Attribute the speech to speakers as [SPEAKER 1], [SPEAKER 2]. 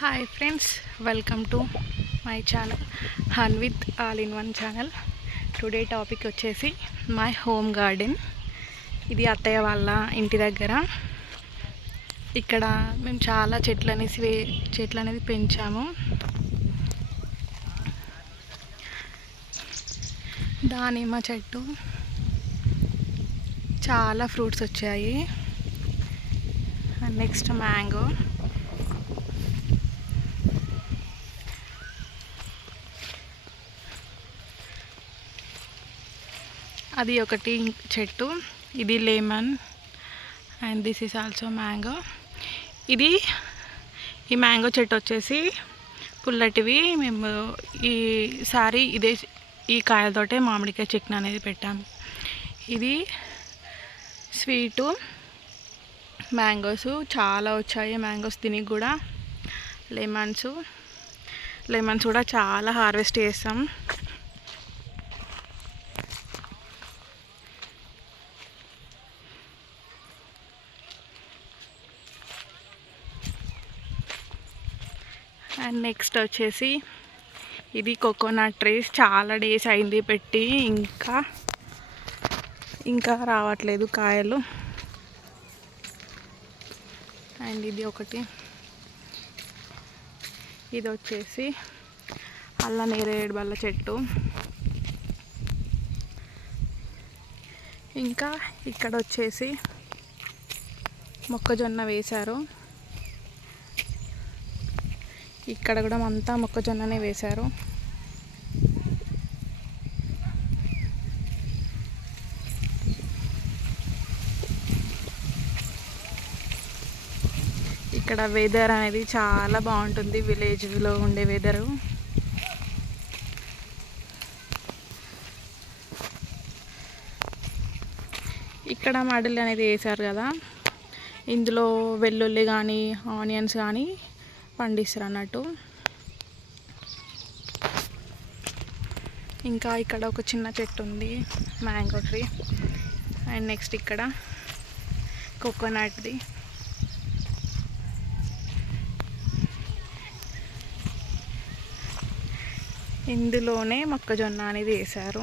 [SPEAKER 1] Hi friends welcome to my channel hun with all in one channel today topic వచ్చేసి my home garden ఇది అత్తయ్య వాళ్ళ ఇంటి దగ్గర. ఇక్కడ మేము చాలా చెట్లు అనేసి వే చెట్లు అనేది పెంచాము. దానిమ్మ చెట్టు. చాలా ఫ్రూట్స్ వచ్చాయి. నెక్స్ట్ మ్యాంగో అది ఒకటి చెట్టు ఇది lemon and this is also mango ఇది ఈ మ్యాంగో చెట్టు వచ్చేసి పుల్లటివి. మేము ఈసారి ఇదే ఈ కాయలతోటే మామిడికాయ చెట్టు అనేది పెట్టాము ఇది స్వీటు మ్యాంగోస్ చాలా వచ్చాయి. మ్యాంగోస్ తిని కూడా లెమన్స్ లెమన్స్ కూడా చాలా హార్వెస్ట్ చేస్తాం అండ్ నెక్స్ట్ వచ్చేసి ఇది కోకోనట్ ట్రీస్ చాలా డేస్ అయింది పెట్టి. ఇంకా ఇంకా రావట్లేదు కాయలు. అండ్ ఇది ఒకటి. ఇది వచ్చేసి అల్ల నేరేడు బల్ల చెట్టు. ఇంకా ఇక్కడ వచ్చేసి మొక్కజొన్న వేశారు. ఇక్కడ కూడా అంతా మొక్కజొన్ననే వేశారు. ఇక్కడ వెదర్ అనేది చాలా బాగుంటుంది విలేజ్లో ఉండే వెదరు ఇక్కడ మడులు అనేది వేశారు కదా. ఇందులో వెల్లుల్లి కానీ ఆనియన్స్ కానీ పండిస్తారు అన్నట్టు ఇంకా ఇక్కడ ఒక చిన్న చెట్టు ఉంది మ్యాంగో ట్రీ. అండ్ నెక్స్ట్ ఇక్కడ కోకోనట్ది. ఇందులోనే మొక్కజొన్న అనేది వేశారు.